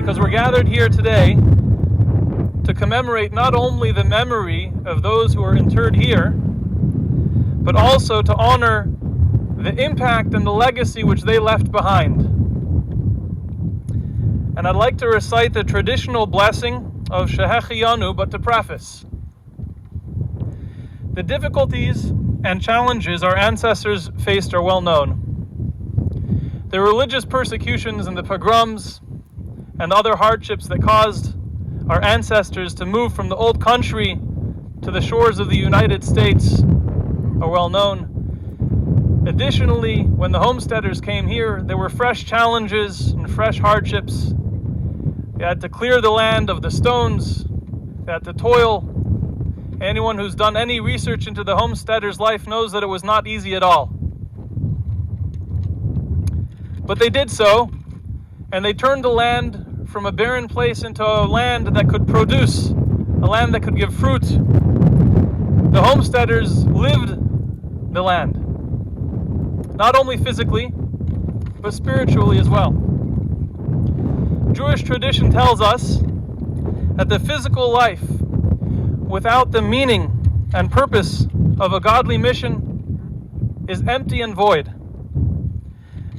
because we're gathered here today to commemorate not only the memory of those who are interred here, but also to honor the impact and the legacy which they left behind. And I'd like to recite the traditional blessing of Shehecheyanu, but to preface. The difficulties and challenges our ancestors faced are well known. The religious persecutions and the pogroms and other hardships that caused our ancestors to move from the old country to the shores of the United States are well known. Additionally, when the homesteaders came here, there were fresh challenges and fresh hardships. They had to clear the land of the stones. They had to toil. Anyone who's done any research into the homesteaders' life knows that it was not easy at all. But they did so, and they turned the land from a barren place into a land that could produce, a land that could give fruit. The homesteaders lived the land, not only physically, but spiritually as well. Jewish tradition tells us that the physical life, without the meaning and purpose of a godly mission, is empty and void.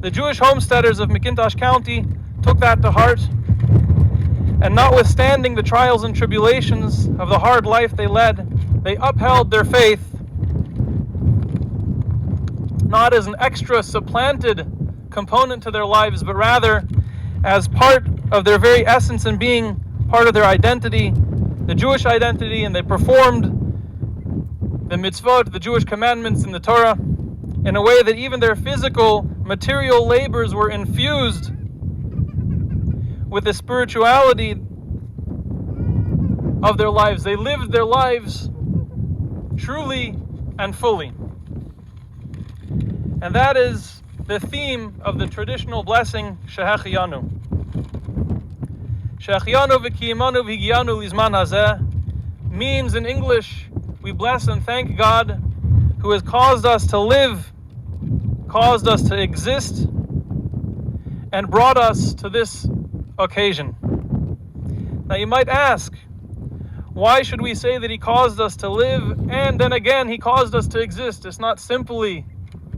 The Jewish homesteaders of McIntosh County took that to heart, and notwithstanding the trials and tribulations of the hard life they led, they upheld their faith, not as an extra supplanted component to their lives, but rather as part of their very essence and being part of their identity, the Jewish identity, and they performed the mitzvot, the Jewish commandments in the Torah, in a way that even their physical, material labors were infused with the spirituality of their lives. They lived their lives truly and fully. And that is the theme of the traditional blessing, Shehecheyanu. Shehecheyanu v'kiyimanu v'higiyanu lizman hazeh means in English, we bless and thank God who has caused us to live, caused us to exist, and brought us to this occasion. Now you might ask, why should we say that he caused us to live and then again he caused us to exist? It's not simply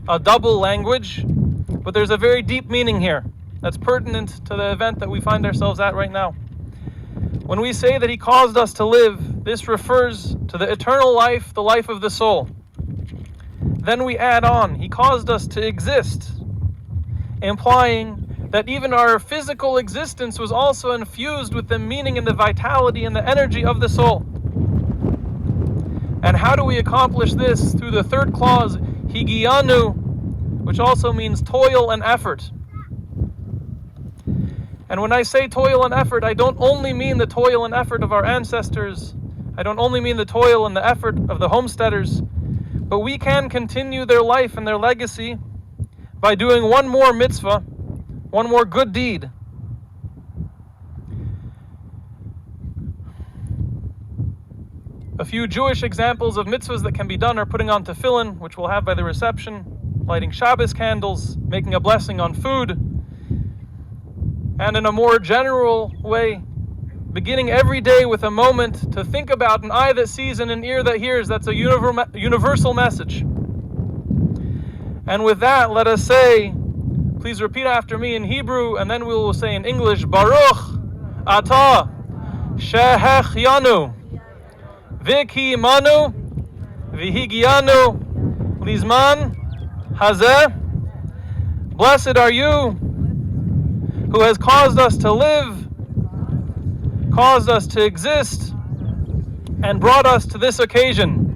a double language, but there's a very deep meaning here that's pertinent to the event that we find ourselves at right now. When we say that he caused us to live, this refers to the eternal life, the life of the soul. Then we add on, he caused us to exist, implying that even our physical existence was also infused with the meaning and the vitality and the energy of the soul. And how do we accomplish this? Through the third clause, higiyanu, which also means toil and effort. And when I say toil and effort, I don't only mean the toil and effort of our ancestors. I don't only mean the toil and the effort of the homesteaders, but we can continue their life and their legacy by doing one more mitzvah, one more good deed. A few Jewish examples of mitzvahs that can be done are putting on tefillin, which we'll have by the reception, lighting Shabbos candles, making a blessing on food, and in a more general way, beginning every day with a moment to think about an eye that sees and an ear that hears. That's a universal message. And with that, let us say, please repeat after me in Hebrew, and then we will say in English, Baruch Atah Shehecheyanu V'kiyimanu V'higiyanu Lizman Hazeh. Blessed are you who has caused us to live, caused us to exist, and brought us to this occasion.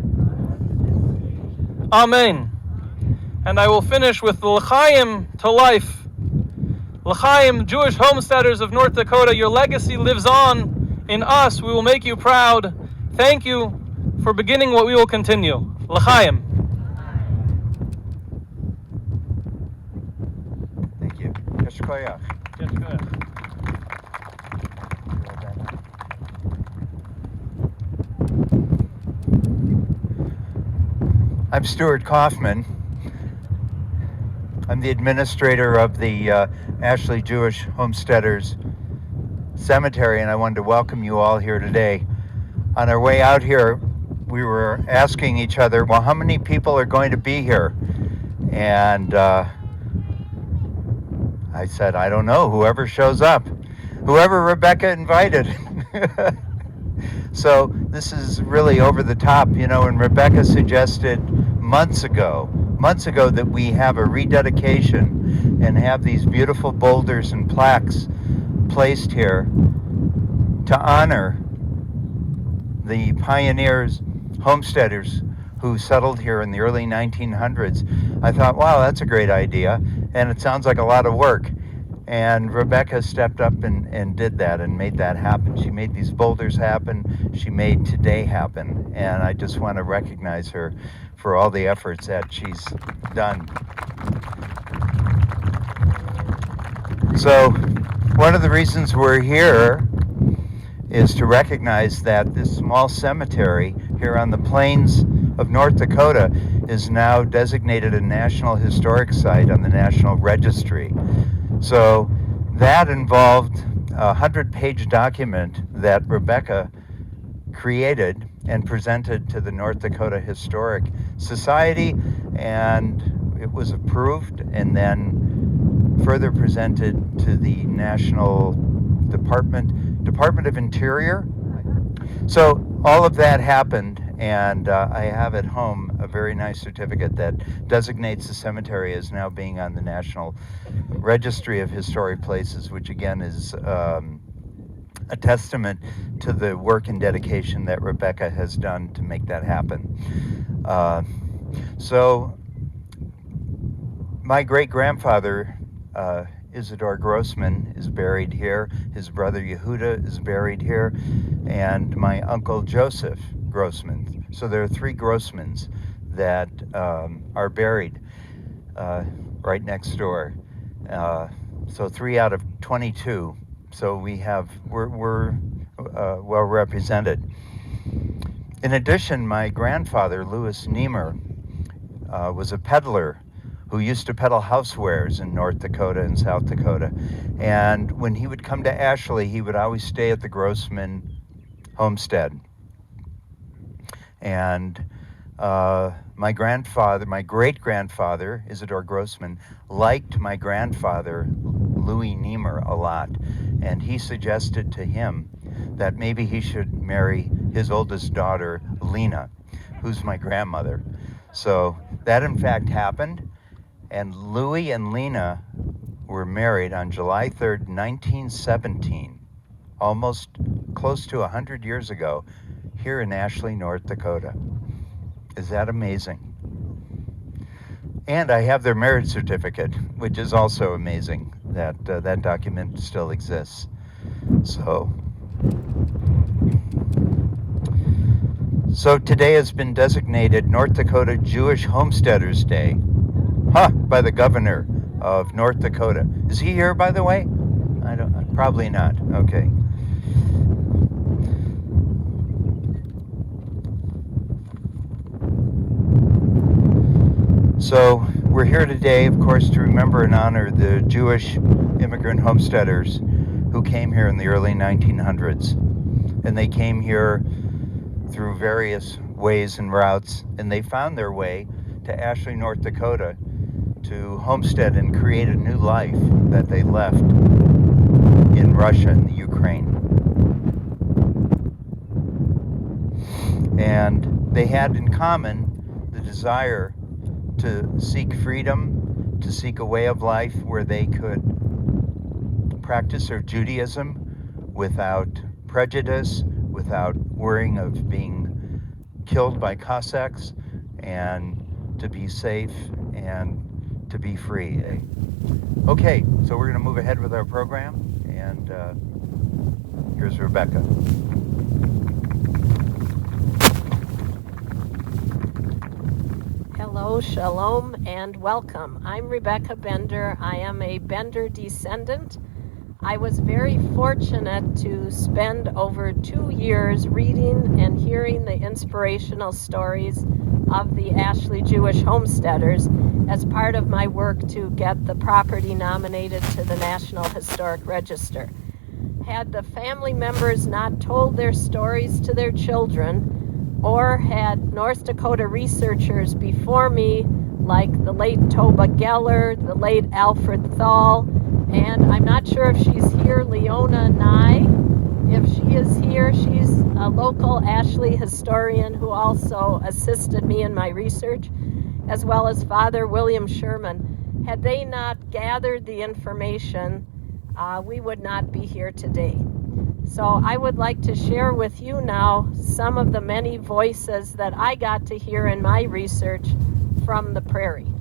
Amen. And I will finish with the L'chaim to life. L'chaim, Jewish homesteaders of North Dakota, your legacy lives on in us. We will make you proud. Thank you for beginning what we will continue. L'chaim. Thank you. Yesh koyach. Yesh koyach. I'm Stuart Kaufman. I'm the administrator of the Ashely Jewish Homesteaders cemetery, and I wanted to welcome you all here today. On our way out here, we were asking each other, well, how many people are going to be here? And I said, I don't know, whoever shows up, whoever Rebecca invited. So this is really over the top, and Rebecca suggested months ago that we have a rededication and have these beautiful boulders and plaques placed here to honor the pioneers, homesteaders who settled here in the early 1900s. I thought, wow, that's a great idea, and it sounds like a lot of work. And Rebecca stepped up and did that and made that happen. She made these boulders happen. She made today happen. And I just want to recognize her for all the efforts that she's done. So one of the reasons we're here is to recognize that this small cemetery here on the plains of North Dakota is now designated a National Historic Site on the National Registry. So that involved a 100-page document that Rebecca created and presented to the North Dakota Historic Society, and it was approved and then further presented to the National Department of Interior. So all of that happened, and I have at home a very nice certificate that designates the cemetery as now being on the National Registry of Historic Places, which again is a testament to the work and dedication that Rebecca has done to make that happen. So my great-grandfather, Isidore Grossman, is buried here. His brother Yehuda is buried here, and my uncle Joseph Grossman. So there are 3 Grossmans that are buried right next door. So 3 out of 22. So we're well represented. In addition, my grandfather, Louis Niemer, was a peddler who used to peddle housewares in North Dakota and South Dakota. And when he would come to Ashely, he would always stay at the Grossman homestead. And my great-grandfather, Isidore Grossman, liked my grandfather, Louis Niemer, a lot. And he suggested to him that maybe he should marry his oldest daughter, Lena, who's my grandmother. So that, in fact, happened. And Louis and Lena were married on July 3rd, 1917, almost close to 100 years ago, here in Ashely, North Dakota. Is that amazing? And I have their marriage certificate, which is also amazing that that document still exists. So today has been designated North Dakota Jewish Homesteaders Day. By the governor of North Dakota. Is he here, by the way? Probably not. Okay. So we're here today, of course, to remember and honor the Jewish immigrant homesteaders who came here in the early 1900s. And they came here through various ways and routes, and they found their way to Ashely, North Dakota, to homestead and create a new life that they left in Russia and the Ukraine. And they had in common the desire to seek freedom, to seek a way of life where they could practice their Judaism without prejudice, without worrying of being killed by Cossacks, and to be safe and to be free. Okay, so we're going to move ahead with our program, and here's Rebecca. Hello, shalom, and welcome. I'm Rebecca Bender. I am a Bender descendant. I was very fortunate to spend over 2 years reading and hearing the inspirational stories of the Ashely Jewish homesteaders as part of my work to get the property nominated to the National Historic Register. had the family members not told their stories to their children, or had North Dakota researchers before me, like the late Toba Geller, the late Alfred Thal, and I'm not sure if she's here, Leona Nye. If she is here, she's a local Ashely historian who also assisted me in my research, as well as Father William Sherman. Had they not gathered the information, we would not be here today. So I would like to share with you now some of the many voices that I got to hear in my research from the prairie.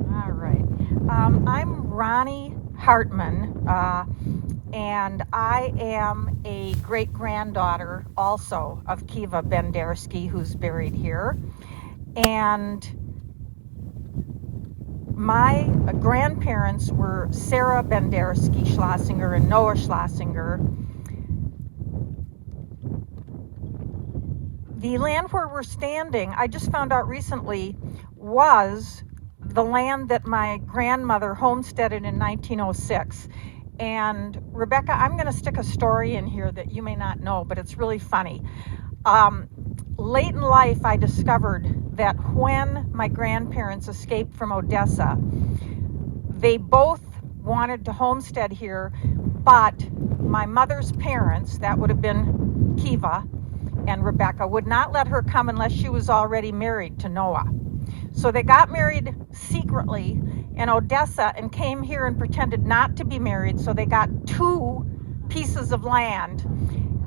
All right. I'm Ronnie Hartman, and I am a great-granddaughter also of Kiva Bendersky, who's buried here. And my grandparents were Sarah Bendersky Schlesinger and Noah Schlesinger. The land where we're standing, I just found out recently, was the land that my grandmother homesteaded in 1906. And Rebecca, I'm going to stick a story in here that you may not know, but it's really funny. Late in life, I discovered that when my grandparents escaped from Odessa, they both wanted to homestead here, but my mother's parents, that would have been Kiva and Rebecca, would not let her come unless she was already married to Noah. So they got married secretly in Odessa and came here and pretended not to be married, so they got 2 pieces of land.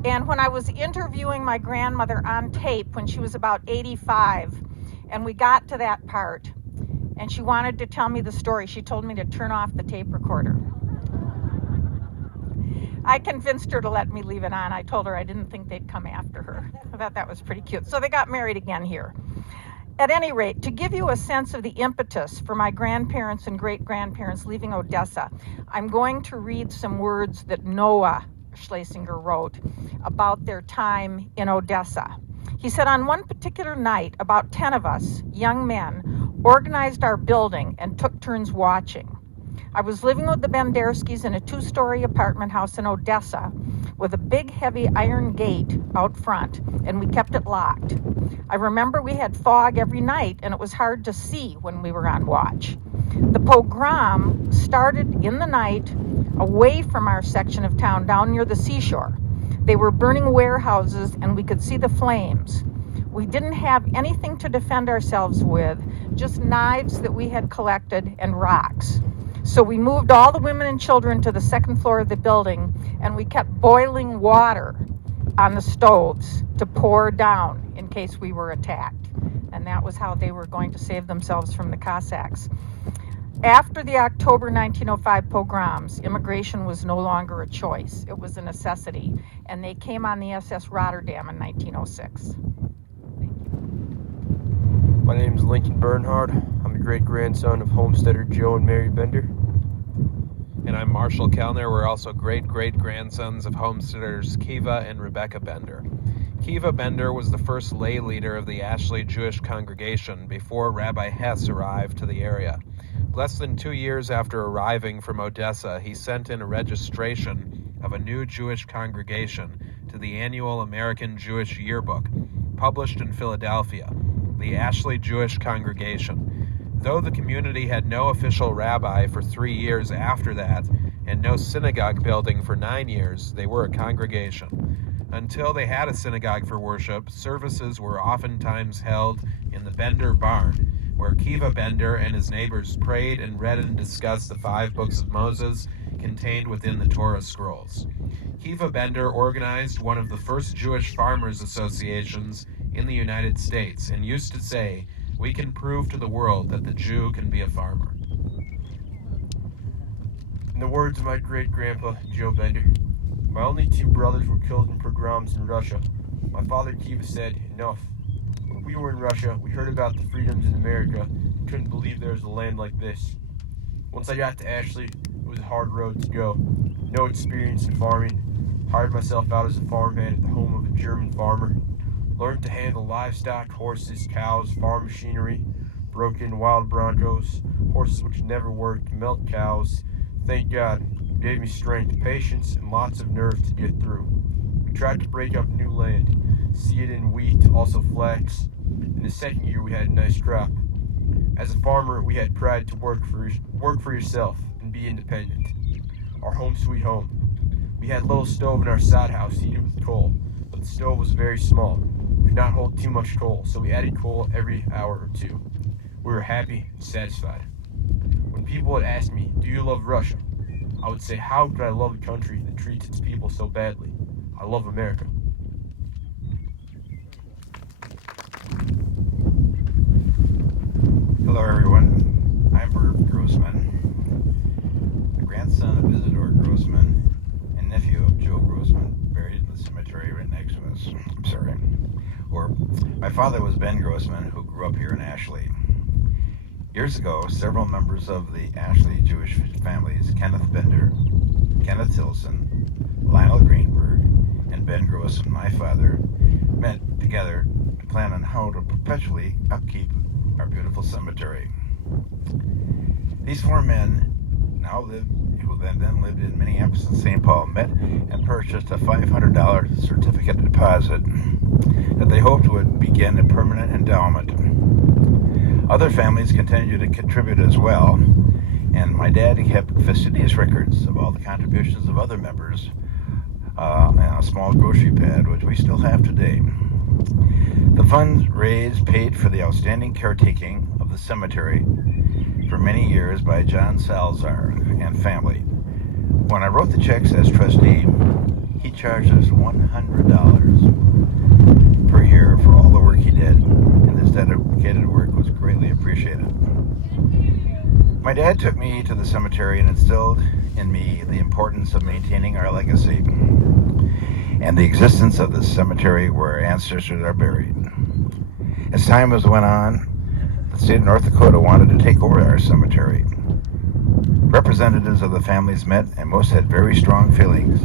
And when I was interviewing my grandmother on tape when she was about 85, and we got to that part, and she wanted to tell me the story, she told me to turn off the tape recorder. I convinced her to let me leave it on. I told her I didn't think they'd come after her. I thought that was pretty cute. So they got married again here. At any rate, to give you a sense of the impetus for my grandparents and great-grandparents leaving Odessa, I'm going to read some words that Noah Schlesinger wrote about their time in Odessa. He said, on one particular night, about 10 of us, young men, organized our building and took turns watching. I was living with the Benderskys in a 2-story apartment house in Odessa with a big, heavy iron gate out front, and we kept it locked. I remember we had fog every night, and it was hard to see when we were on watch. The pogrom started in the night away from our section of town down near the seashore. They were burning warehouses, and we could see the flames. We didn't have anything to defend ourselves with, just knives that we had collected and rocks. So we moved all the women and children to the 2nd floor of the building, and we kept boiling water on the stoves to pour down in case we were attacked. And that was how they were going to save themselves from the Cossacks. After the October 1905 pogroms, immigration was no longer a choice. It was a necessity. And they came on the SS Rotterdam in 1906. My name is Lincoln Bernhard. I'm a great-grandson of homesteader Joe and Mary Bender. And I'm Marshall Kellner. We're also great-great-grandsons of homesteaders Kiva and Rebecca Bender. Kiva Bender was the first lay leader of the Ashely Jewish congregation before Rabbi Hess arrived to the area. Less than 2 years after arriving from Odessa, he sent in a registration of a new Jewish congregation to the annual American Jewish Yearbook, published in Philadelphia, the Ashely Jewish Congregation. Though the community had no official rabbi for 3 years after that, and no synagogue building for 9 years, they were a congregation. Until they had a synagogue for worship, services were oftentimes held in the Bender barn, where Kiva Bender and his neighbors prayed and read and discussed the 5 books of Moses contained within the Torah scrolls. Kiva Bender organized one of the first Jewish farmers' associations in the United States and used to say, "We can prove to the world that the Jew can be a farmer." In the words of my great-grandpa, Joe Bender, my only 2 brothers were killed in pogroms in Russia. My father, Kiva, said, "Enough. When we were in Russia, we heard about the freedoms in America and couldn't believe there was a land like this. Once I got to Ashely, it was a hard road to go. No experience in farming. Hired myself out as a farmhand at the home of a German farmer. Learned to handle livestock, horses, cows, farm machinery, broke in wild broncos, horses which never worked, milk cows. Thank God. It gave me strength, patience, and lots of nerve to get through. We tried to break up new land, seed in wheat, also flax. In the second year, we had a nice crop. As a farmer, we had pride to work for yourself and be independent. Our home sweet home. We had a little stove in our sod house heated with coal, but the stove was very small. We could not hold too much coal, so we added coal every hour or two. We were happy and satisfied. When people would ask me, "Do you love Russia?" I would say, "How could I love a country that treats its people so badly? I love America." Hello everyone, I'm Merv Grossman, the grandson of Isidore Grossman and nephew of Joe Grossman, buried in the cemetery right next to us. My father was Ben Grossman, who grew up here in Ashely. Years ago, several members of the Ashely Jewish families, Kenneth Bender, Kenneth Tilson, Lionel Greenberg, and Ben Grossman, my father, met together to plan on how to perpetually upkeep our beautiful cemetery. These four men who then lived in Minneapolis and St. Paul, met and purchased a $500 certificate deposit that they hoped would begin a permanent endowment. Other families continued to contribute as well, and my dad kept fastidious records of all the contributions of other members and a small grocery pad, which we still have today. The funds raised paid for the outstanding caretaking of the cemetery for many years by John Salzar and family. When I wrote the checks as trustee, he charged us $100 per year for all the work he did, and his dedicated work was greatly appreciated. My dad took me to the cemetery and instilled in me the importance of maintaining our legacy and the existence of this cemetery where our ancestors are buried. As time went on, the state of North Dakota wanted to take over our cemetery. Representatives of the families met, and most had very strong feelings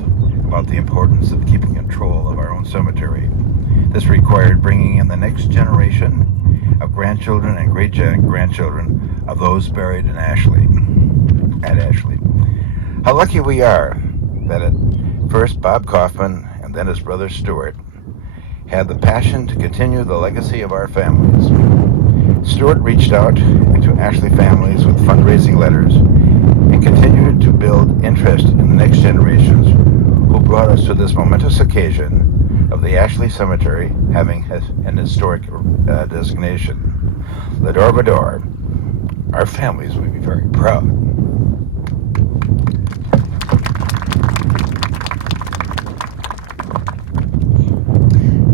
about the importance of keeping control of our own cemetery. This required bringing in the next generation of grandchildren and great-grandchildren of those buried in Ashely. How lucky we are that at first Bob Kaufman and then his brother Stuart had the passion to continue the legacy of our families. Stuart reached out to Ashely families with fundraising letters and continued to build interest in the next generations, who brought us to this momentous occasion of the Ashely Cemetery having an historic designation. L'Ador Vador, our families would be very proud.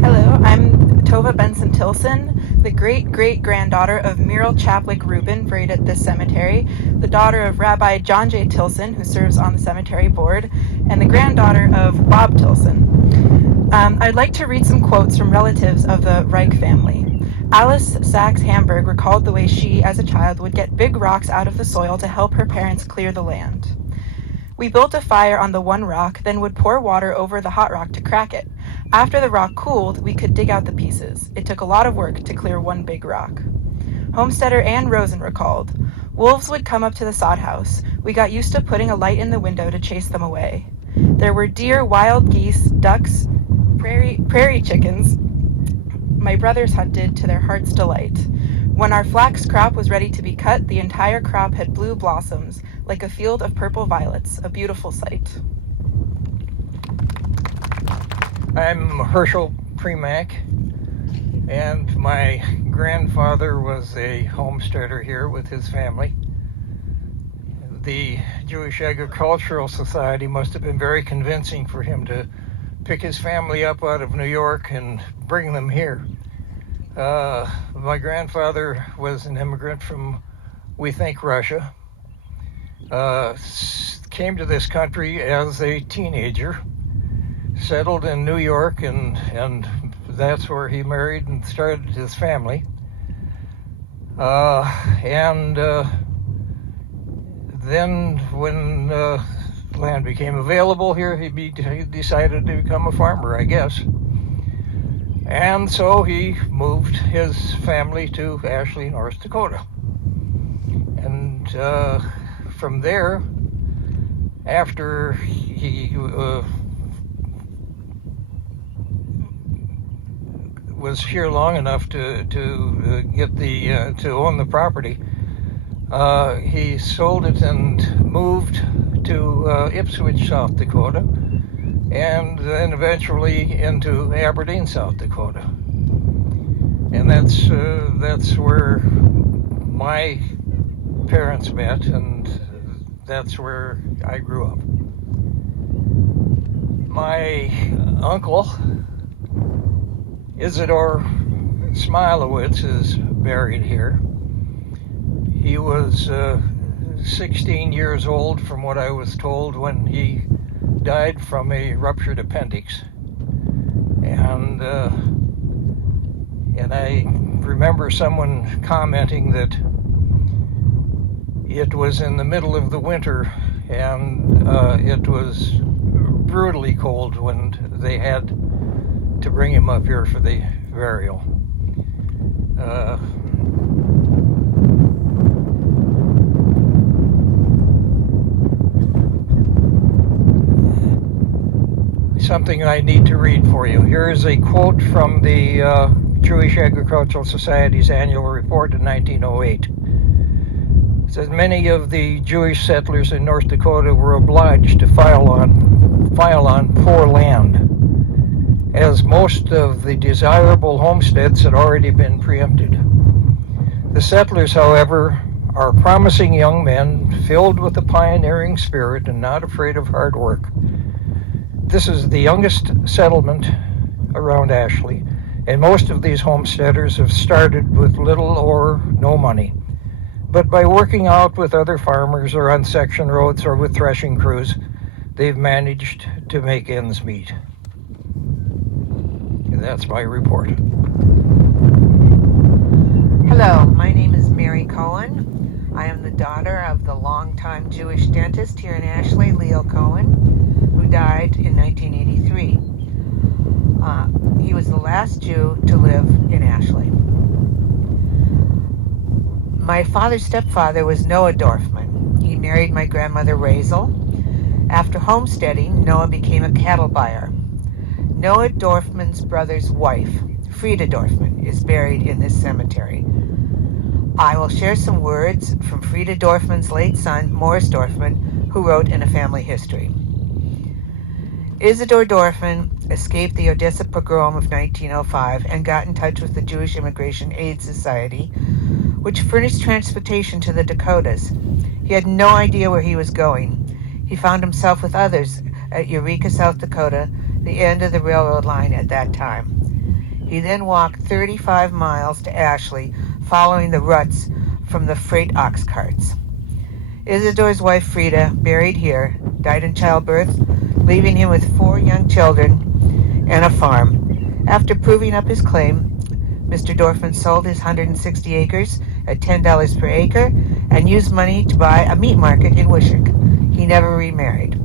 Hello, I'm Tova Benson Tilson, the great-great-granddaughter of Muriel Chaplik Rubin, buried at this cemetery, the daughter of Rabbi John J. Tilson, who serves on the cemetery board, and the granddaughter of Bob Tilson. I'd like to read some quotes from relatives of the Reich family. Alice Sachs Hamburg recalled the way she, as a child, would get big rocks out of the soil to help her parents clear the land. We built a fire on the one rock, then would pour water over the hot rock to crack it. After the rock cooled, we could dig out the pieces. It took a lot of work to clear one big rock. Homesteader Ann Rosen recalled, wolves would come up to the sod house. We got used to putting a light in the window to chase them away. There were deer, wild geese, ducks, prairie chickens. My brothers hunted to their heart's delight. When our flax crop was ready to be cut, the entire crop had blue blossoms, like a field of purple violets, a beautiful sight. I'm Herschel Premack, and my grandfather was a homesteader here with his family. The Jewish Agricultural Society must have been very convincing for him to pick his family up out of New York and bring them here. My grandfather was an immigrant from, we think, Russia. Came to this country as a teenager, settled in New York, and that's where he married and started his family. Then when land became available here, he decided to become a farmer, I guess. And so he moved his family to Ashely, North Dakota. And from there, after he was here long enough to get to own the property, he sold it and moved to Ipswich, South Dakota, and then eventually into Aberdeen, South Dakota. And that's where my parents met, and that's where I grew up. My uncle, Isidore Smilowitz, is buried here. He was 16 years old, from what I was told, when he died from a ruptured appendix. And I remember someone commenting that it was in the middle of the winter, and it was brutally cold when they had to bring him up here for the burial. Something I need to read for you. Here is a quote from the Jewish Agricultural Society's annual report in 1908. It says, many of the Jewish settlers in North Dakota were obliged to file on poor land, as most of the desirable homesteads had already been preempted. The settlers, however, are promising young men filled with a pioneering spirit and not afraid of hard work. This is the youngest settlement around Ashely, and most of these homesteaders have started with little or no money. But by working out with other farmers or on section roads or with threshing crews, they've managed to make ends meet. And that's my report. Hello, my name is Mary Cohen. I am the daughter of the longtime Jewish dentist here in Ashely, Leo Cohen, who died in 1983. He was the last Jew to live in Ashely. My father's stepfather was Noah Dorfman. He married my grandmother Razel. After homesteading, Noah became a cattle buyer. Noah Dorfman's brother's wife, Frieda Dorfman, is buried in this cemetery. I will share some words from Frieda Dorfman's late son, Morris Dorfman, who wrote in A Family History. Isidore Dorfman escaped the Odessa pogrom of 1905 and got in touch with the Jewish Immigration Aid Society, which furnished transportation to the Dakotas. He had no idea where he was going. He found himself with others at Eureka, South Dakota, the end of the railroad line at that time. He then walked 35 miles to Ashely, following the ruts from the freight ox carts. Isidore's wife, Frieda, buried here, died in childbirth, leaving him with 4 young children and a farm. After proving up his claim, Mr. Dorfman sold his 160 acres at $10 per acre and used money to buy a meat market in Wishick. He never remarried.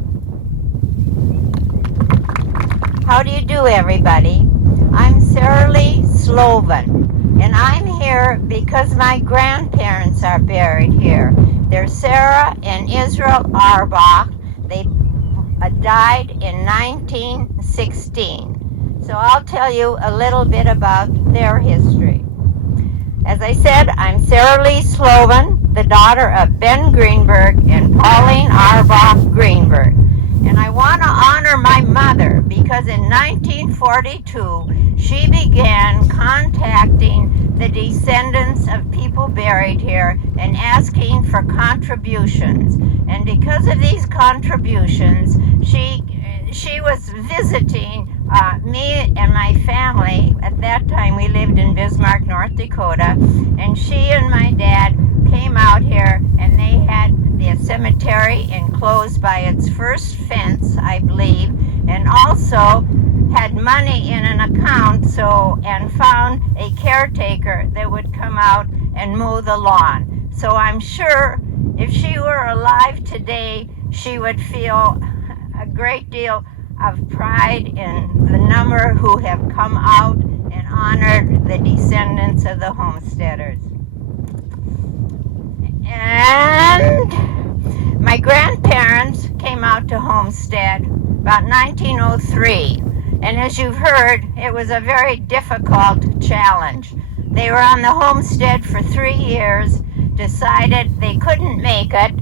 How do you do, everybody? I'm Sarah Lee Slovan, and I'm here because my grandparents are buried here. They're Sarah and Israel Arbach. They died in 1916. So I'll tell you a little bit about their history. As I said, I'm Sarah Lee Slovan, the daughter of Ben Greenberg and Pauline Arbach Greenberg. And I want to honor my mother because in 1942, she began contacting the descendants of people buried here and asking for contributions. And because of these contributions, she was visiting me and my family. At that time, we lived in Bismarck, North Dakota, and she and my dad came out here, and they had the cemetery enclosed by its first fence, I believe, and also had money in an account, and found a caretaker that would come out and mow the lawn. So I'm sure if she were alive today, she would feel a great deal of pride in the number who have come out and honored the descendants of the homesteaders. And my grandparents came out out to Homestead about 1903. And as you've heard, it was a very difficult challenge. They were on the homestead for 3 years, decided they couldn't make it.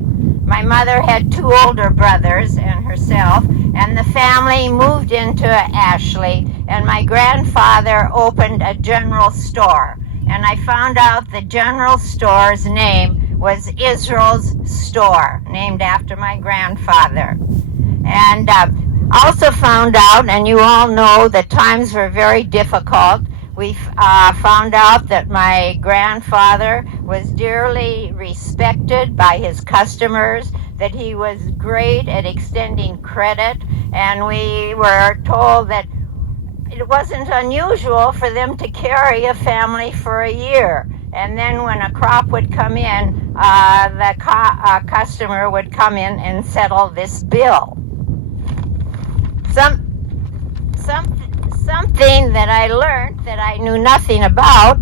My mother had 2 older brothers and herself, and the family moved into Ashely, and my grandfather opened a general store. And I found out the general store's name was Israel's Store, named after my grandfather. And also found out, and you all know that times were very difficult. We found out that my grandfather was dearly respected by his customers, that he was great at extending credit, and we were told that it wasn't unusual for them to carry a family for a year. And then when a crop would come in, the customer would come in and settle this bill. Something that I learned that I knew nothing about.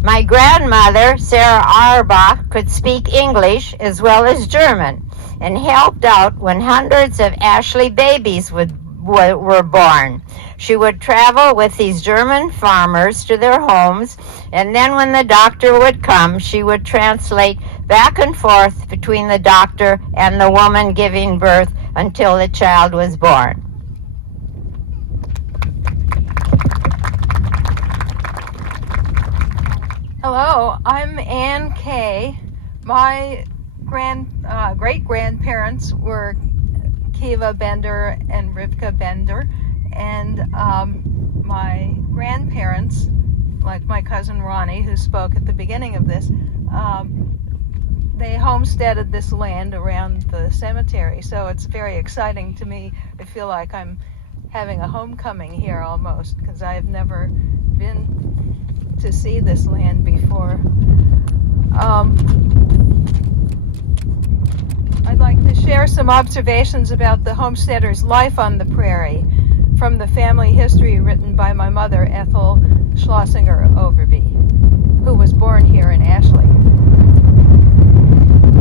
My grandmother, Sarah Auerbach, could speak English as well as German and helped out when hundreds of Ashely babies were born. She would travel with these German farmers to their homes, and then when the doctor would come, she would translate back and forth between the doctor and the woman giving birth until the child was born. Hello, I'm Ann Kay. My great-grandparents were Kiva Bender and Rivka Bender, and my grandparents, like my cousin Ronnie, who spoke at the beginning of this, they homesteaded this land around the cemetery, so it's very exciting to me. I feel like I'm having a homecoming here almost, because I have never been to see this land before. I'd like to share some observations about the homesteader's life on the prairie from the family history written by my mother, Ethel Schlossinger Overby, who was born here in Ashely.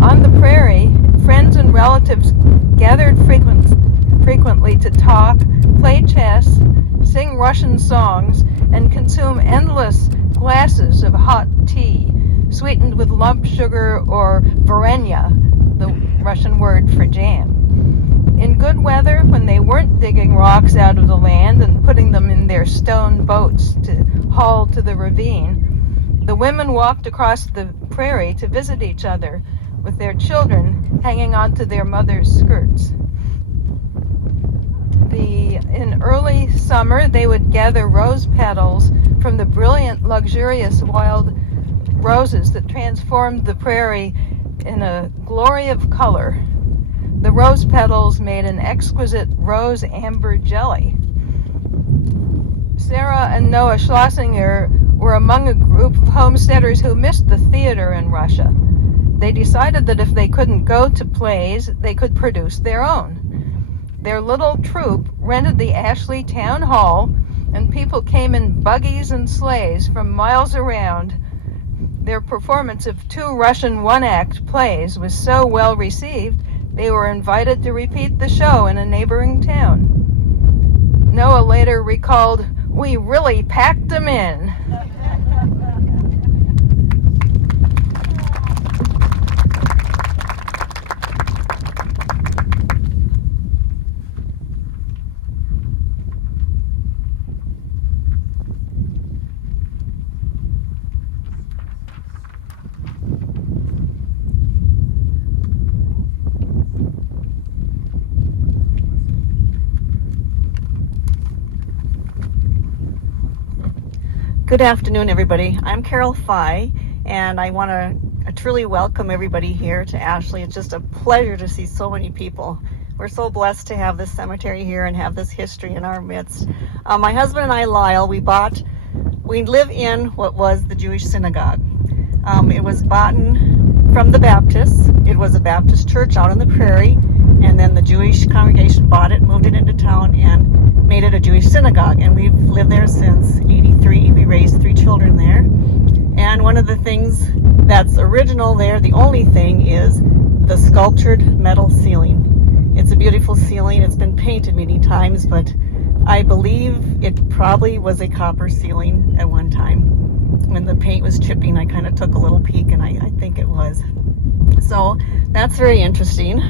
On the prairie, friends and relatives gathered frequently to talk, play chess, sing Russian songs, and consume endless glasses of hot tea, sweetened with lump sugar or varenya, the Russian word for jam. In good weather, when they weren't digging rocks out of the land and putting them in their stone boats to haul to the ravine, the women walked across the prairie to visit each other, with their children hanging onto their mothers' skirts. In early summer, they would gather rose petals from the brilliant, luxurious wild roses that transformed the prairie in a glory of color. The rose petals made an exquisite rose amber jelly. Sarah and Noah Schlossinger were among a group of homesteaders who missed the theater in Russia. They decided that if they couldn't go to plays, they could produce their own. Their little troupe rented the Ashely Town Hall, and people came in buggies and sleighs from miles around. Their performance of 2 Russian one-act plays was so well received, they were invited to repeat the show in a neighboring town. Noah later recalled, "We really packed them in." Good afternoon, everybody. I'm Carol Fye, and I want to truly welcome everybody here to Ashely. It's just a pleasure to see so many people. We're so blessed to have this cemetery here and have this history in our midst. My husband and I, Lyle, we live in what was the Jewish synagogue. It was bought from the Baptists. It was a Baptist church out on the prairie, and then the Jewish congregation bought it, moved it into town, and made it a Jewish synagogue. And we've lived there since '83. We raised 3 children there. And one of the things that's original there, the only thing, is the sculptured metal ceiling. It's a beautiful ceiling. It's been painted many times, but I believe it probably was a copper ceiling at one time. When the paint was chipping, I kind of took a little peek, and I think it was. So that's very interesting.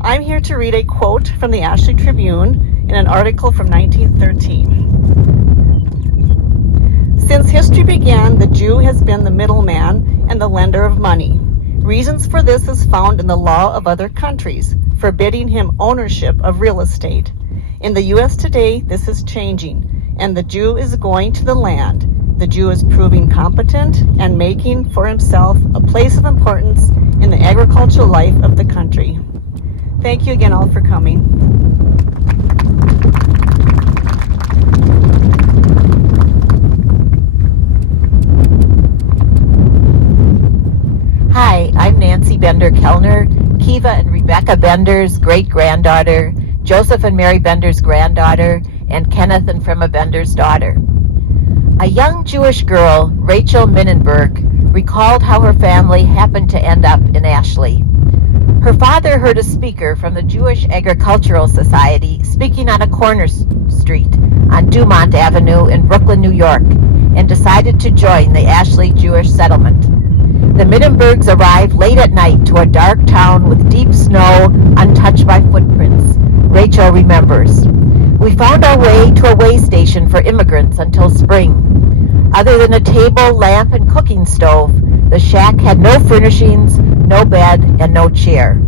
I'm here to read a quote from the Ashely Tribune in an article from 1913. Since history began, the Jew has been the middleman and the lender of money. Reasons for this is found in the law of other countries, forbidding him ownership of real estate. In the U.S. today, this is changing, and the Jew is going to the land. The Jew is proving competent and making for himself a place of importance in the agricultural life of the country. Thank you again all for coming. Hi, I'm Nancy Bender-Kellner, Kiva and Rebecca Bender's great-granddaughter, Joseph and Mary Bender's granddaughter, and Kenneth and Frema Bender's daughter. A young Jewish girl, Rachel Minnenberg, recalled how her family happened to end up in Ashely. Her father heard a speaker from the Jewish Agricultural Society speaking on a corner street on Dumont Avenue in Brooklyn, New York, and decided to join the Ashely Jewish settlement. The Minnenbergs arrived late at night to a dark town with deep snow untouched by footprints. Rachel remembers. We found our way to a way station for immigrants until spring. Other than a table, lamp, and cooking stove, the shack had no furnishings, no bed, and no chair.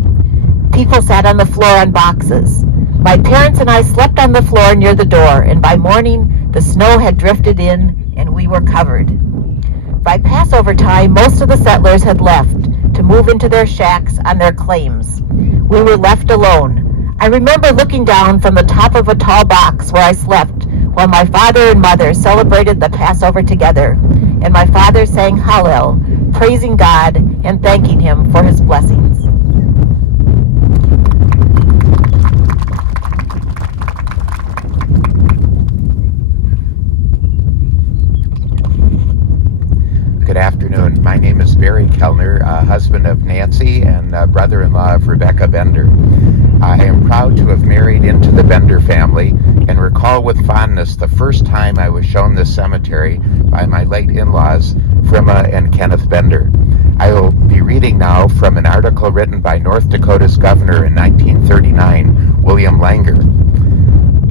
People sat on the floor on boxes. My parents and I slept on the floor near the door, and by morning, the snow had drifted in, and we were covered. By Passover time, most of the settlers had left to move into their shacks on their claims. We were left alone. I remember looking down from the top of a tall box where I slept while my father and mother celebrated the Passover together, and my father sang Hallel, praising God and thanking him for his blessings. Good afternoon. My name is Barry Kellner, husband of Nancy and brother-in-law of Rebecca Bender. I am proud to have married into the Bender family and recall with fondness the first time I was shown this cemetery by my late in-laws, Frema and Kenneth Bender. I will be reading now from an article written by North Dakota's governor in 1939, William Langer.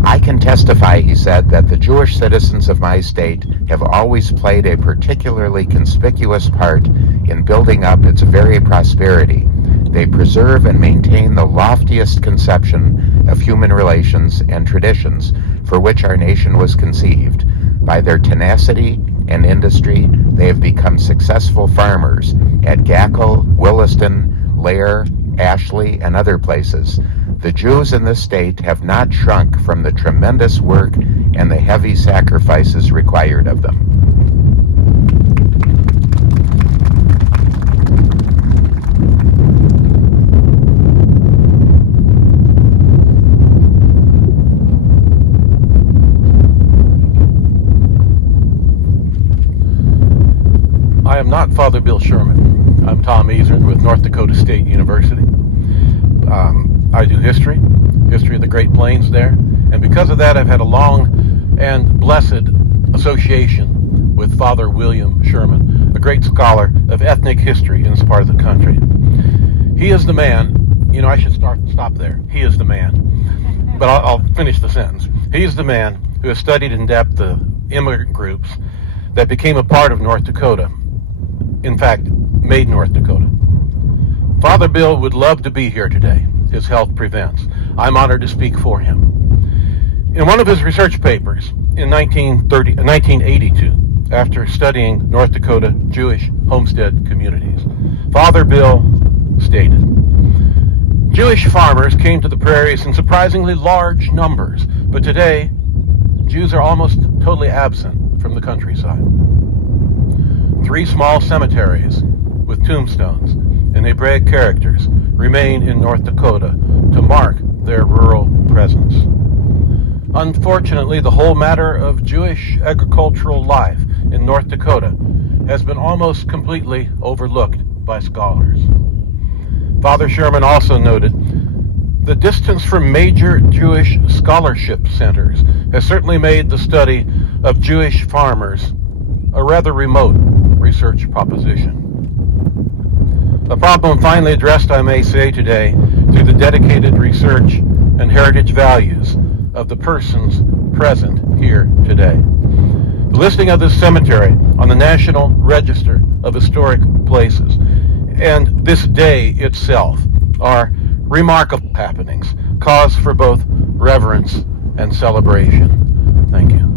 I can testify, he said, that the Jewish citizens of my state have always played a particularly conspicuous part in building up its very prosperity. They preserve and maintain the loftiest conception of human relations and traditions for which our nation was conceived. By their tenacity and industry, they have become successful farmers at Gackle, Williston, Lair, Ashely, and other places. The Jews in this state have not shrunk from the tremendous work and the heavy sacrifices required of them. I am not Father Bill Sherman. I'm Tom Easern with North Dakota State University. I do history of the Great Plains there, and because of that I've had a long and blessed association with Father William Sherman, a great scholar of ethnic history in this part of the country. He is the man, I should stop there. He is the man. But I'll finish the sentence. He is the man who has studied in depth the immigrant groups that became a part of North Dakota. In fact, made North Dakota. Father Bill would love to be here today. His health prevents. I'm honored to speak for him. In one of his research papers in 1982, after studying North Dakota Jewish homestead communities, Father Bill stated, Jewish farmers came to the prairies in surprisingly large numbers, but today, Jews are almost totally absent from the countryside. 3 small cemeteries with tombstones and Hebraic characters remain in North Dakota to mark their rural presence. Unfortunately, the whole matter of Jewish agricultural life in North Dakota has been almost completely overlooked by scholars. Father Sherman also noted The distance from major Jewish scholarship centers has certainly made the study of Jewish farmers a rather remote research proposition. The problem finally addressed, I may say today, through the dedicated research and heritage values of the persons present here today. The listing of this cemetery on the National Register of Historic Places and this day itself are remarkable happenings, cause for both reverence and celebration. Thank you.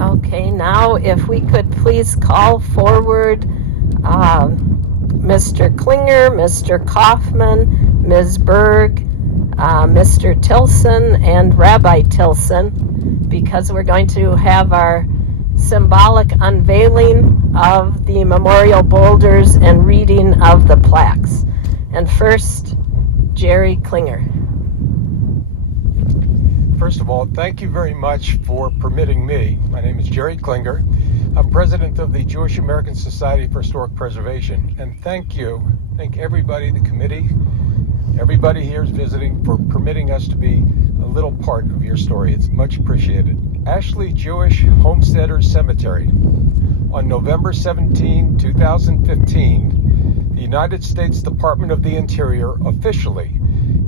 Okay, now if we could please call forward Mr. Klinger, Mr. Kaufman, Ms. Berg, Mr. Tilson, and Rabbi Tilson, because we're going to have our symbolic unveiling of the memorial boulders and reading of the plaques. And first, Jerry Klinger. First of all, thank you very much for permitting me. My name is Jerry Klinger. I'm president of the Jewish American Society for Historic Preservation. And thank everybody, the committee, everybody here is visiting, for permitting us to be a little part of your story. It's much appreciated. Ashely Jewish Homesteaders Cemetery. On November 17, 2015, the United States Department of the Interior officially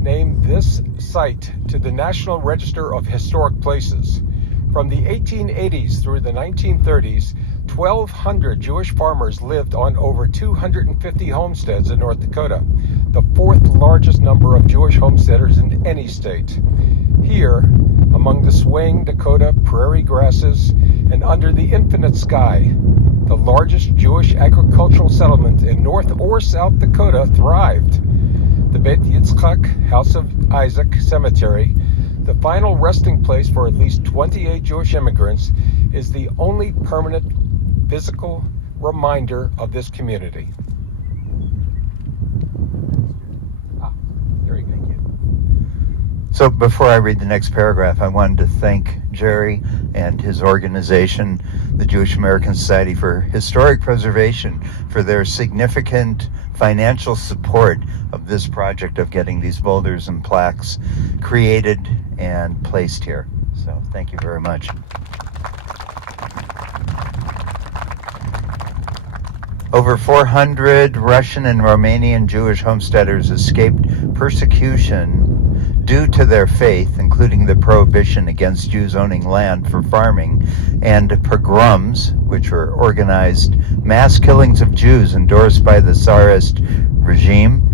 named this site to the National Register of Historic Places. From the 1880s through the 1930s, 1,200 Jewish farmers lived on over 250 homesteads in North Dakota, the fourth largest number of Jewish homesteaders in any state. Here, among the swaying Dakota prairie grasses and under the infinite sky, the largest Jewish agricultural settlement in North or South Dakota thrived. The Beit Yitzchak House of Isaac Cemetery, the final resting place for at least 28 Jewish immigrants, is the only permanent physical reminder of this community. Very good. Thank you. So before I read the next paragraph, I wanted to thank Jerry and his organization, the Jewish American Society for Historic Preservation, for their significant financial support of this project of getting these boulders and plaques created and placed here. So thank you very much. Over 400 Russian and Romanian Jewish homesteaders escaped persecution due to their faith, including the prohibition against Jews owning land for farming, and pogroms, which were organized mass killings of Jews endorsed by the Tsarist regime,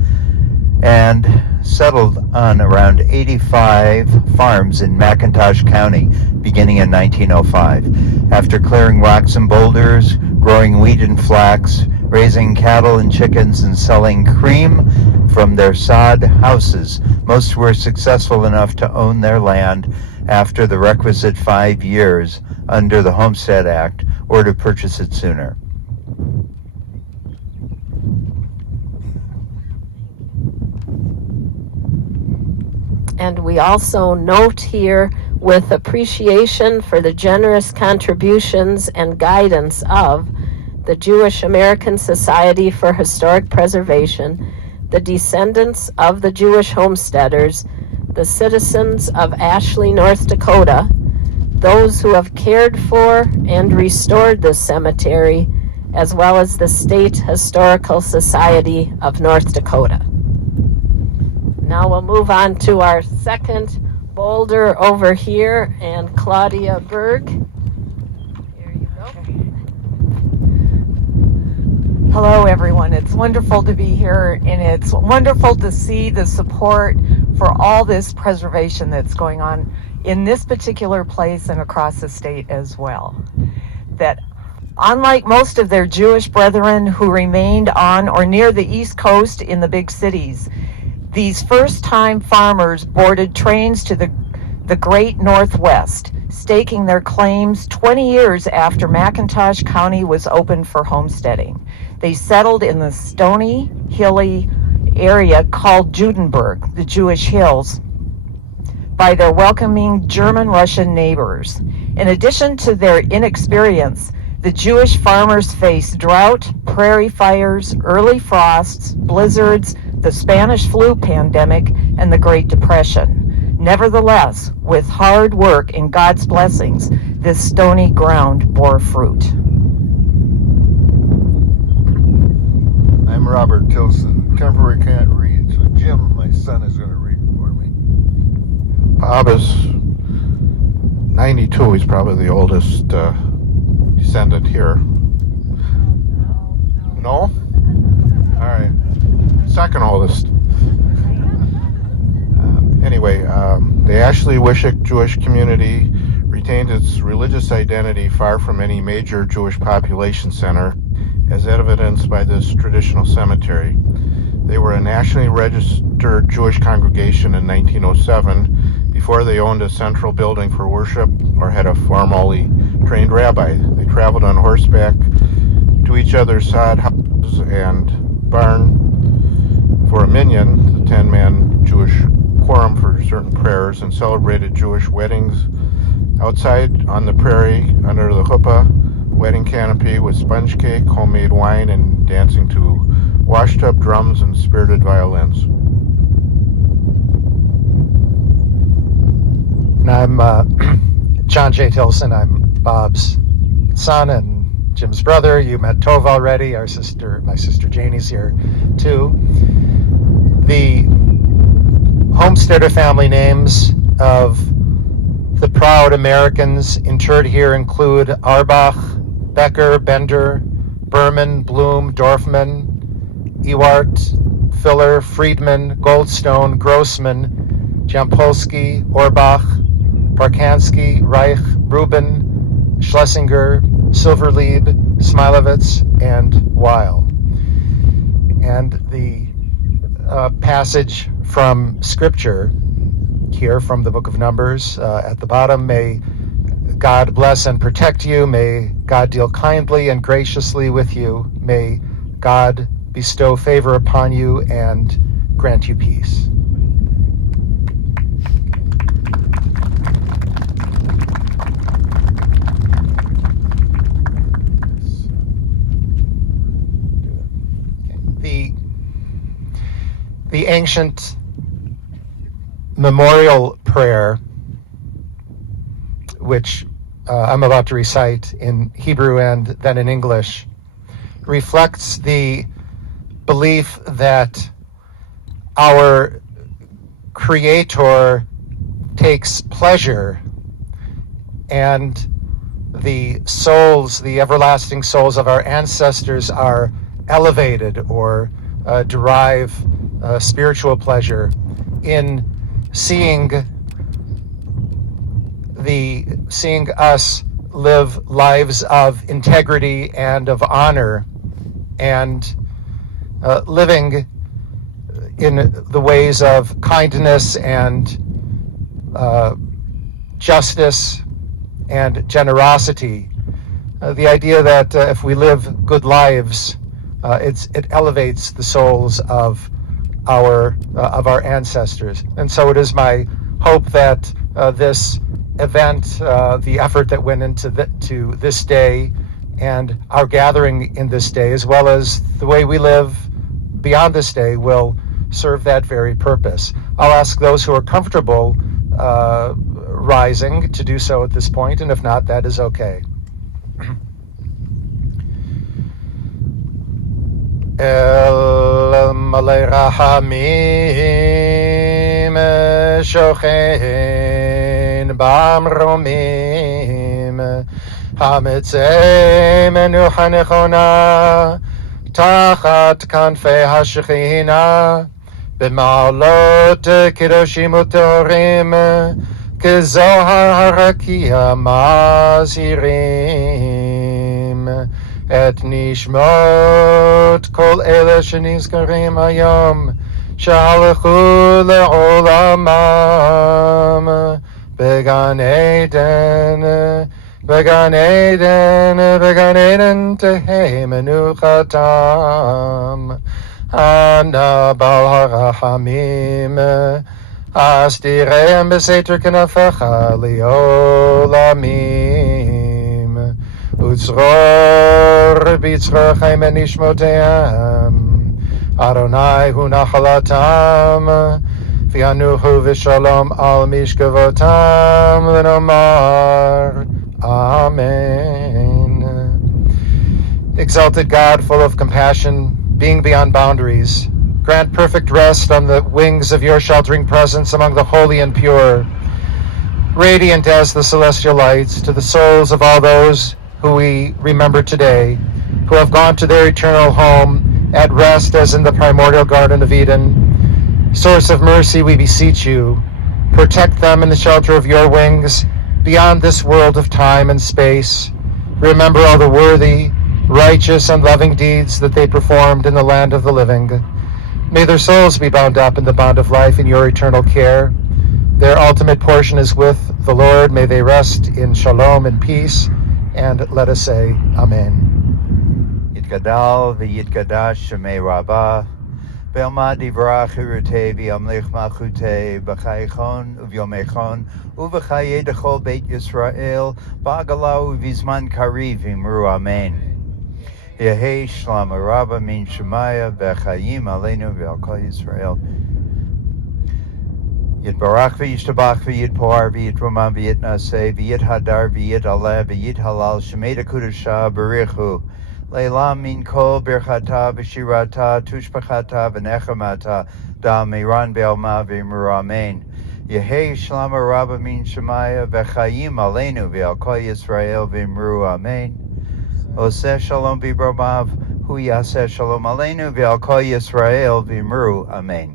and settled on around 85 farms in McIntosh County beginning in 1905. After clearing rocks and boulders, growing wheat and flax, raising cattle and chickens, and selling cream from their sod houses. Most were successful enough to own their land after the requisite 5 years under the Homestead Act, or to purchase it sooner. And we also note here, with appreciation for the generous contributions and guidance of the Jewish American Society for Historic Preservation, the descendants of the Jewish homesteaders, the citizens of Ashely, North Dakota, those who have cared for and restored this cemetery, as well as the State Historical Society of North Dakota. Now we'll move on to our second boulder over here, and Claudia Berg. Here you go. Hello, everyone. It's wonderful to be here, and it's wonderful to see the support for all this preservation that's going on in this particular place and across the state as well. That unlike most of their Jewish brethren who remained on or near the East Coast in the big cities, these first-time farmers boarded trains to the great Northwest, staking their claims 20 years after McIntosh County was opened for homesteading. They settled in the stony, hilly area called Judenberg, the Jewish Hills, by their welcoming German-Russian neighbors. In addition to their inexperience, the Jewish farmers faced drought, prairie fires, early frosts, blizzards, the Spanish flu pandemic, and the Great Depression. Nevertheless, with hard work and God's blessings, this stony ground bore fruit. I'm Robert Tilson. Temporary can't read, so Jim, my son, is going to read for me. Bob is 92. He's probably the oldest descendant here. No? All right. Second oldest. Anyway, the Ashely Wishek Jewish community retained its religious identity far from any major Jewish population center, as evidenced by this traditional cemetery. They were a nationally registered Jewish congregation in 1907 before they owned a central building for worship or had a formally trained rabbi. They traveled on horseback to each other's sod houses and barn for a minyan, the 10-man Jewish quorum for certain prayers, and celebrated Jewish weddings outside on the prairie under the chuppah wedding canopy with sponge cake, homemade wine, and dancing to washed-up drums and spirited violins. And I'm John J. Tilson. I'm Bob's son and Jim's brother. You met Tova already. My sister Janie's here too. The homesteader family names of the proud Americans interred here include Arbach, Becker, Bender, Berman, Bloom, Dorfman, Ewart, Filler, Friedman, Goldstone, Grossman, Jampolsky, Orbach, Parkansky, Reich, Rubin, Schlesinger, Silverlieb, Smilowitz, and Weil. And the passage from Scripture here from the book of Numbers at the bottom: may God bless and protect you. May God deal kindly and graciously with you. May God bestow favor upon you and grant you peace. The ancient memorial prayer, which I'm about to recite in Hebrew and then in English, reflects the belief that our Creator takes pleasure and the souls, the everlasting souls of our ancestors, are elevated or derive spiritual pleasure in seeing us live lives of integrity and of honor, and living in the ways of kindness and justice and generosity. The idea that if we live good lives, it elevates the souls of our ancestors. And so it is my hope that this event, the effort that went into to this day, and our gathering in this day, as well as the way we live beyond this day, will serve that very purpose. I'll ask those who are comfortable rising to do so at this point, and if not, that is okay. El Malay Rahamim Shochein Bamromim Hamitzei Menucha Nechona Tachat Kanfei Hashechina B'ma'alot Kedoshim Utorim Kezohar Harakia Mazirim Et nishmot kol ele shenizkarim hayom shalachu le'olamam began Eden tehei menuchatam ana bal harachamim astirem beseter kenafecha liolamim Utzror bitzror chaim en nishmoteam Adonai hu nachalatam V'yanuchu v'shalom al mishkavotam V'nomar Amen. Exalted God, full of compassion, being beyond boundaries, grant perfect rest on the wings of your sheltering presence among the holy and pure, radiant as the celestial lights, to the souls of all those who we remember today, who have gone to their eternal home at rest as in the primordial Garden of Eden. Source of mercy, we beseech you, protect them in the shelter of your wings beyond this world of time and space. Remember all the worthy, righteous, and loving deeds that they performed in the land of the living. May their souls be bound up in the bond of life in your eternal care. Their ultimate portion is with the Lord. May they rest in shalom and peace. And let us say, Amen. Yitgadal v'yitgadash shemei Rabbah, Be'alma divrach hirutei v'yamlich malchutei, b'chaychon uvyomechon, uv'chayei dechol Beit Yisrael, ba'agala uv'izman kariv imru Amen. Yehei shlam Rabbah min shemaya, v'chayim aleinu v'al kol Yisrael. Yitbarach v'yishtabach v'yitpoar v'yitrumam v'yitnaseh v'yithadar v'yitaleh v'yithalal shemei dekudashah berichu leilam min kol birchata v'shirata tushpachata v'nechamata da meiran be'alma v'imru Amen. Yehei shlam Rabbah min shemaya v'chayim aleinu v'al kol Yisrael v'imru Amen. Oseh shalom v'bromav hu yaseh shalom aleinu v'al kol Yisrael v'imru Amen.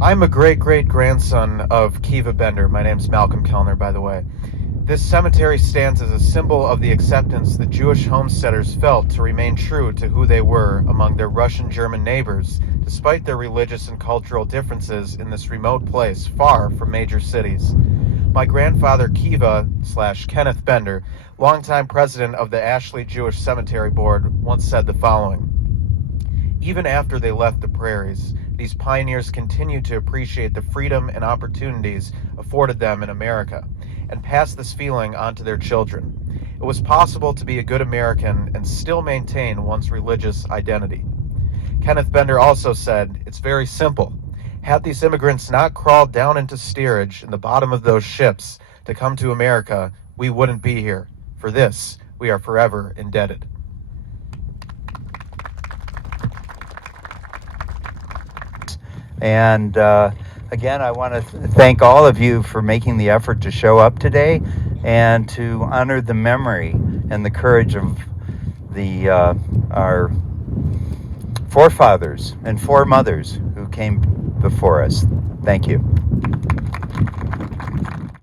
I'm a great-great-grandson of Kiva Bender. My name's Malcolm Kellner, by the way. This cemetery stands as a symbol of the acceptance the Jewish homesteaders felt to remain true to who they were among their Russian-German neighbors, despite their religious and cultural differences in this remote place far from major cities. My grandfather, Kiva/Kenneth Bender, longtime president of the Ashely Jewish Cemetery Board, once said the following: "Even after they left the prairies, these pioneers continued to appreciate the freedom and opportunities afforded them in America, and passed this feeling on to their children. It was possible to be a good American and still maintain one's religious identity." Kenneth Bender also said, "It's very simple. Had these immigrants not crawled down into steerage in the bottom of those ships to come to America, we wouldn't be here. For this, we are forever indebted." And again, I want to thank all of you for making the effort to show up today and to honor the memory and the courage of our forefathers and foremothers who came before us. Thank you.